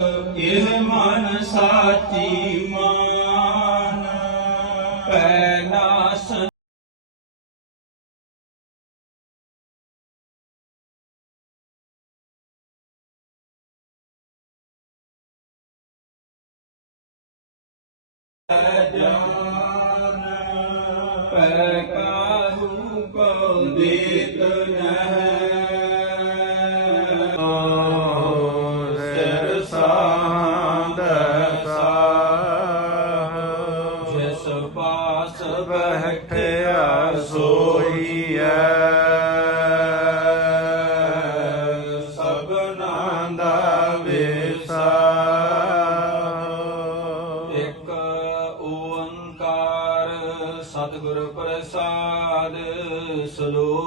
ਇਹ ਮਨ ਸਾਚੀ ਮਾਨ ਪੈ ਨਾਸ ਜਾਨ ਪੈ ਕਾਹੂ ਕੋ ਦੇਤ ਨਹਿ।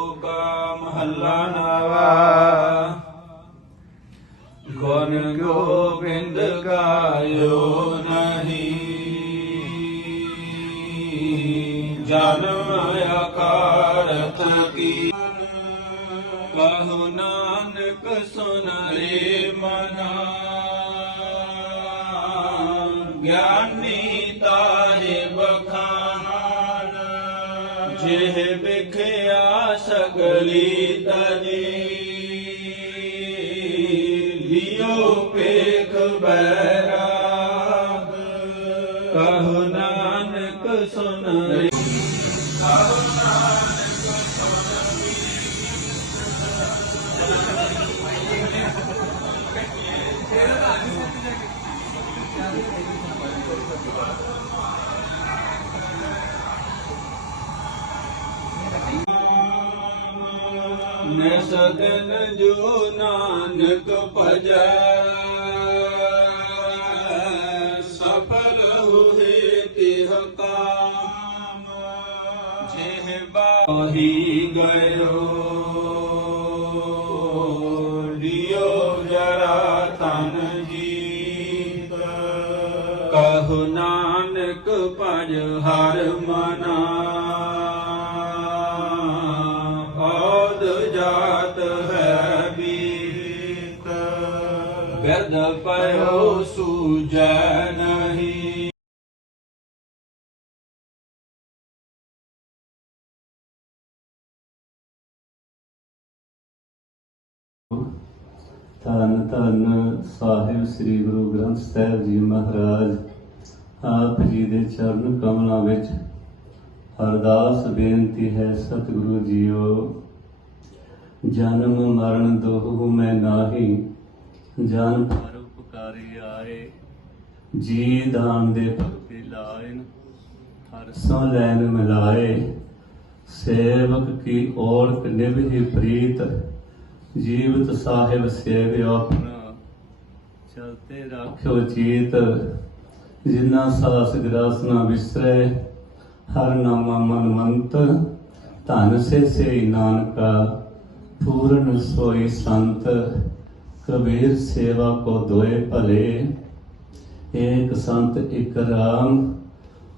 ਸ਼ਲੋਕ ਮਹੱਲਾ ਨਵਾ। ਗੁਣ ਗੋਬਿੰਦ ਗਾਇਓ ਨਹੀਂ। ਜਨਮ ਅਕਾਰਥ ਕੀ ਕਹੋ ਨਾਨਕ ਸੁਨ ਰੇ ਮਨਾ। ਜਿਹ ਵਿਖਿਆ ਸਗਲੀ ਤਜੀ ਲਿਓ ਪੇਖ ਬੈਰਾਗ ਕਹੋ ਨਾਨਕ ਸੁਨ ਰੇ ਨਿਸਦਨ ਜੋ ਨਾਨਕ ਭਜੈ। ਸਫਲ ਹੋਏ ਤਿਹ ਕਾਮ। ਜਿਹ ਬਾਹੀ ਗਇਓ, ਲਿਓ ਜਰਾ ਤਨ ਜੀਤ। ਕਹੋ ਨਾਨਕ ਭਜ ਹਰ ਮਨਾ। ਧੰਨ ਧੰਨ ਸਾਹਿਬ ਸ੍ਰੀ ਗੁਰੂ ਗ੍ਰੰਥ ਸਾਹਿਬ ਜੀ ਮਹਾਰਾਜ, ਆਪ ਜੀ ਦੇ ਚਰਨ ਕਮਲਾਂ ਵਿੱਚ ਅਰਦਾਸ ਬੇਨਤੀ ਹੈ ਸਤਿਗੁਰੂ ਜੀਓ, ਜਨਮ ਮਰਨ ਦੋਹੁ ਮੈਂ ਨਾਹੀ, ਜਨ ਪਰ ਉਪਕਾਰੀ ਆਏ, ਜੀ ਦਾਨ ਦੇ ਭਗਤੀ ਲਾਇਨ, ਹਰ ਲੈਨ ਮਿਲਾਏ, ਸੇਵਕ ਕੀ ਔਰਤ ਨਿਭੀ ਪ੍ਰੀਤ ਜੀਵਤ ਸਾਹਿਬ ਸੇਵਿਓ ਆਪਣਾ। ਚਲਤੇ ਰਾਖਿਓ ਚੇਤ, ਜਿਨਾ ਸਾਸ ਗ੍ਰਾਸ ਨਾ ਵਿਸਰੇ, ਹਰ ਨਾਮਾ ਮਨ ਮੰਤ ਧਨ ਸੇ ਸੇ ਨਾਨਕਾ, ਪੂਰਨ ਸੋਈ ਸੰਤ, ਕਬੀਰ ਸੇਵਾ ਕੋ ਦੋਏ ਭਲੇ। ਏਕ ਸੰਤ ਇਕ ਰਾਮ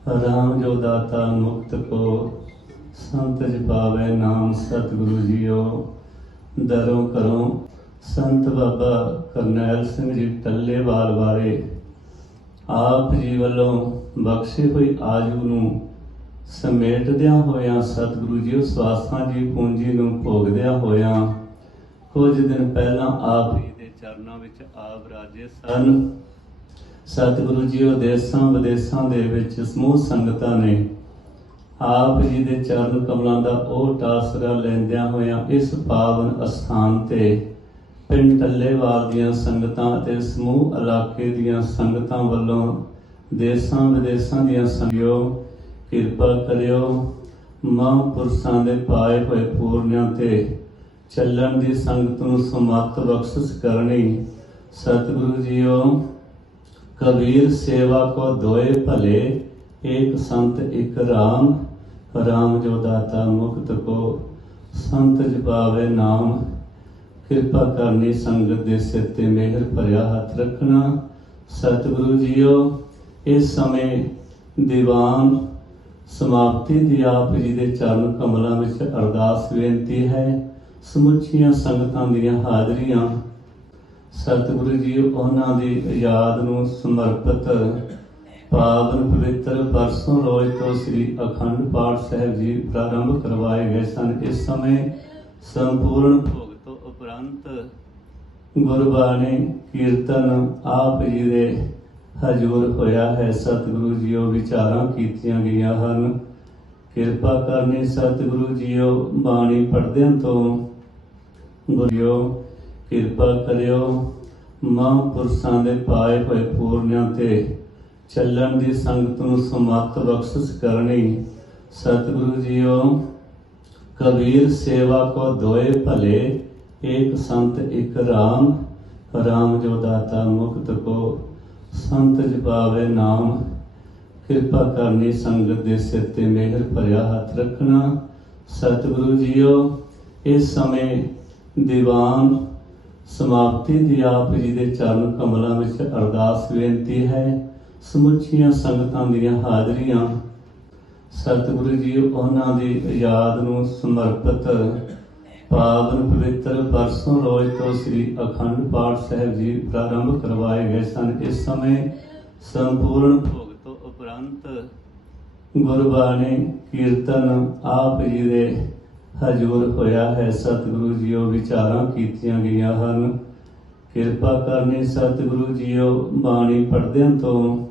ਰਾਮ ਜੋ ਦਾਤਾ ਮੁਕਤ ਕੋ, ਸੰਤ ਜਪਾਵੇ ਨਾਮ ਸਤਿਗੁਰੂ ਜੀਓ। ਦਰੋਂ ਕਰੋ। ਸੰਤ ਬਾਬਾ ਕਰਨੈਲ ਸਿੰਘ ਜੀ ਟੱਲੇਵਾਲ ਬਾਰੇ ਆਪ ਜੀ ਵੱਲੋਂ ਬਖਸ਼ੀ ਹੋਈ ਆਜੂ ਨੂੰ ਸਮੇਟਦਿਆਂ ਹੋਇਆਂ ਸਤਿਗੁਰੂ ਜੀ ਸਵਾਸਾਂ ਦੀ ਪੂੰਜੀ ਨੂੰ ਭੋਗਦਿਆਂ ਹੋਇਆਂ ਕੁਝ ਦਿਨ ਪਹਿਲਾਂ ਆਪ ਜੀ ਦੇ ਚਰਨਾਂ ਵਿੱਚ ਆਪ ਰਾਜੇ ਸਨ। ਸਤਿਗੁਰੂ ਜੀ, ਉਹ ਦੇਸਾਂ ਵਿਦੇਸਾਂ ਦੇ ਵਿੱਚ ਸਮੂਹ ਸੰਗਤਾਂ ਨੇ ਆਪ ਜੀ ਦੇ ਚਰਨ ਕਮਲਾਂ ਦਾ ਉਹ ਆਸਰਾ ਲੈਂਦਿਆਂ ਹੋਇਆਂ ਇਸ ਪਾਵਨ ਅਸਥਾਨ ਤੇ ਪਿੰਡ ਟੱਲੇਵਾਲ ਦੀਆਂ ਸੰਗਤਾਂ ਅਤੇ ਸਮੂਹ ਇਲਾਕੇ ਦੀਆਂ ਸੰਗਤਾਂ ਵੱਲੋਂ ਦੇਸਾਂ ਵਿਦੇਸਾਂ ਦੀਆਂ ਸੰਗਿਓ, ਕਿਰਪਾ ਕਰਿਓ, ਮਹਾਂਪੁਰਸ਼ਾਂ ਦੇ ਪਾਏ ਹੋਏ ਪੂਰਨਿਆਂ ਤੇ ਚੱਲਣ ਦੀ ਸੰਗਤ ਨੂੰ ਸਮਤ ਬਖਸ਼ਿਸ਼ ਕਰਨੀ। ਸਤਿਗੁਰੂ ਜੀਓ, ਕਬੀਰ ਸੇਵਾ ਕੋ ਦੋਏ ਭਲੇ ਏਕ ਸੰਤ ਇਕ ਰਾਮ ਰਾਮ ਜੋ ਦਾਤਾ ਮੁਕਤ ਕੋ, ਸੰਤ ਜਪਾਵੇ ਨਾਮ। ਕਿਰਪਾ ਕਰਨੀ ਸੰਗਤ ਦੇ ਸਿਰ ਤੇ ਮਿਹਰ ਭਰਿਆ ਹੱਥ ਰੱਖਣਾ। ਸਤਿਗੁਰੂ ਜੀਓ, ਇਸ ਸਮੇਂ ਦੀਵਾਨ ਸਮਾਪਤੀ ਦੀ ਆਪ ਜੀ ਦੇ ਚਰਨ ਕਮਲਾਂ ਵਿੱਚ ਅਰਦਾਸ ਬੇਨਤੀ ਹੈ। ਸਮੁੱਚੀਆਂ ਸੰਗਤਾਂ ਦੀਆਂ ਹਾਜ਼ਰੀਆਂ। ਸਤਿਗੁਰੂ ਜੀ ਉਹਨਾਂ ਦੀ ਯਾਦ ਨੂੰ ਸਮਰਪਿਤ ਪਾਵਨ ਪਵਿੱਤਰ ਪਰਸੋਂ ਰੋਜ਼ ਤੋਂ ਸ੍ਰੀ ਅਖੰਡ ਪਾਠ ਸਾਹਿਬ ਜੀ ਪ੍ਰਾਰੰਭ ਕਰਵਾਏ ਗਏ ਸਨ। ਇਸ ਸਮੇਂ ਸੰਪੂਰਨ ਭੋਗ ਤੋਂ ਉਪਰੰਤ ਗੁਰਬਾਣੀ ਕੀਰਤਨ ਆਪ ਜੀ ਦੇ ਹਜੂਰ ਹੋਇਆ ਹੈ। ਸਤਿਗੁਰੂ ਜੀਓ, ਵਿਚਾਰਾਂ ਕੀਤੀਆਂ ਗਈਆਂ ਹਨ। ਕਿਰਪਾ ਕਰਨੀ ਸਤਿਗੁਰੂ ਜੀਓ, ਬਾਣੀ ਪੜ੍ਹਦਿਆਂ ਤੋਂ। ਗੁਰਿਓ ਕਿਰਪਾ ਕਰਿਓ। ਮਹਾਂਪੁਰਸ਼ਾਂ ਦੇ ਪਾਏ ਹੋਏ ਪੂਰਨਿਆਂ ਤੇ ਚੱਲਣ ਦੀ ਸੰਗਤ ਨੂੰ ਸਮਤ ਬਖਸ਼ਿਸ਼ ਕਰਨੀ। ਸਤਿਗੁਰੂ ਜੀਓ, ਕਬੀਰ ਸੇਵਾ ਕੋ ਦੋਏ ਭਲੇ ਇੱਕ ਸੰਤ ਇਕ ਰਾਮ ਰਾਮ ਜੋ ਦਾਤਾ ਮੁਕਤ ਕੋ। ਸੰਤ ਜਪਾਵੇ ਨਾਮ, ਕਿਰਪਾ ਕਰਨੀ ਸੰਗਤ ਦੇ ਸਿਰ ਤੇ ਮਿਹਰ ਭਰਿਆ ਹੱਥ ਰੱਖਣਾ। ਸਤਿਗੁਰੂ ਜੀਓ, ਇਸ ਸਮੇਂ ਦੀਵਾਨ ਸਮਾਪਤੀ ਦੀ ਆਪ ਜੀ ਦੇ ਚਰਨ ਕਮਲਾਂ ਵਿੱਚ ਅਰਦਾਸ ਬੇਨਤੀ ਹੈ। ਸਮੁੱਚੀਆਂ ਸੰਗਤਾਂ ਦੀਆਂ ਹਾਜ਼ਰੀਆਂ ਸਤਿਗੁਰੂ ਜੀ ਉਹਨਾਂ ਦੀ ਯਾਦ ਨੂੰ ਸਮਰਪਿਤ ਪਾਵਨ ਪਵਿੱਤਰ ਪਰਸੋਂ ਰੋਜ਼ ਤੋਂ ਸ੍ਰੀ ਅਖੰਡ ਪਾਠ ਸਾਹਿਬ ਜੀ ਪ੍ਰਾਰੰਭ ਕਰਵਾਏ ਗਏ ਸਨ। ਇਸ ਸਮੇਂ ਸੰਪੂਰਨ ਭੋਗ ਤੋਂ ਉਪਰੰਤ ਗੁਰਬਾਣੀ ਕੀਰਤਨ ਆਪ ਜੀ ਦੇ ਹਜੂਰ ਹੋਇਆ ਹੈ। ਸਤਿਗੁਰੂ ਜੀਓ, ਵਿਚਾਰਾਂ ਕੀਤੀਆਂ ਗਈਆਂ ਹਨ। ਕਿਰਪਾ ਕਰਨੀ ਸਤਿਗੁਰੂ ਜੀਓ, ਬਾਣੀ ਪੜ੍ਹਦਿਆਂ ਤੋਂ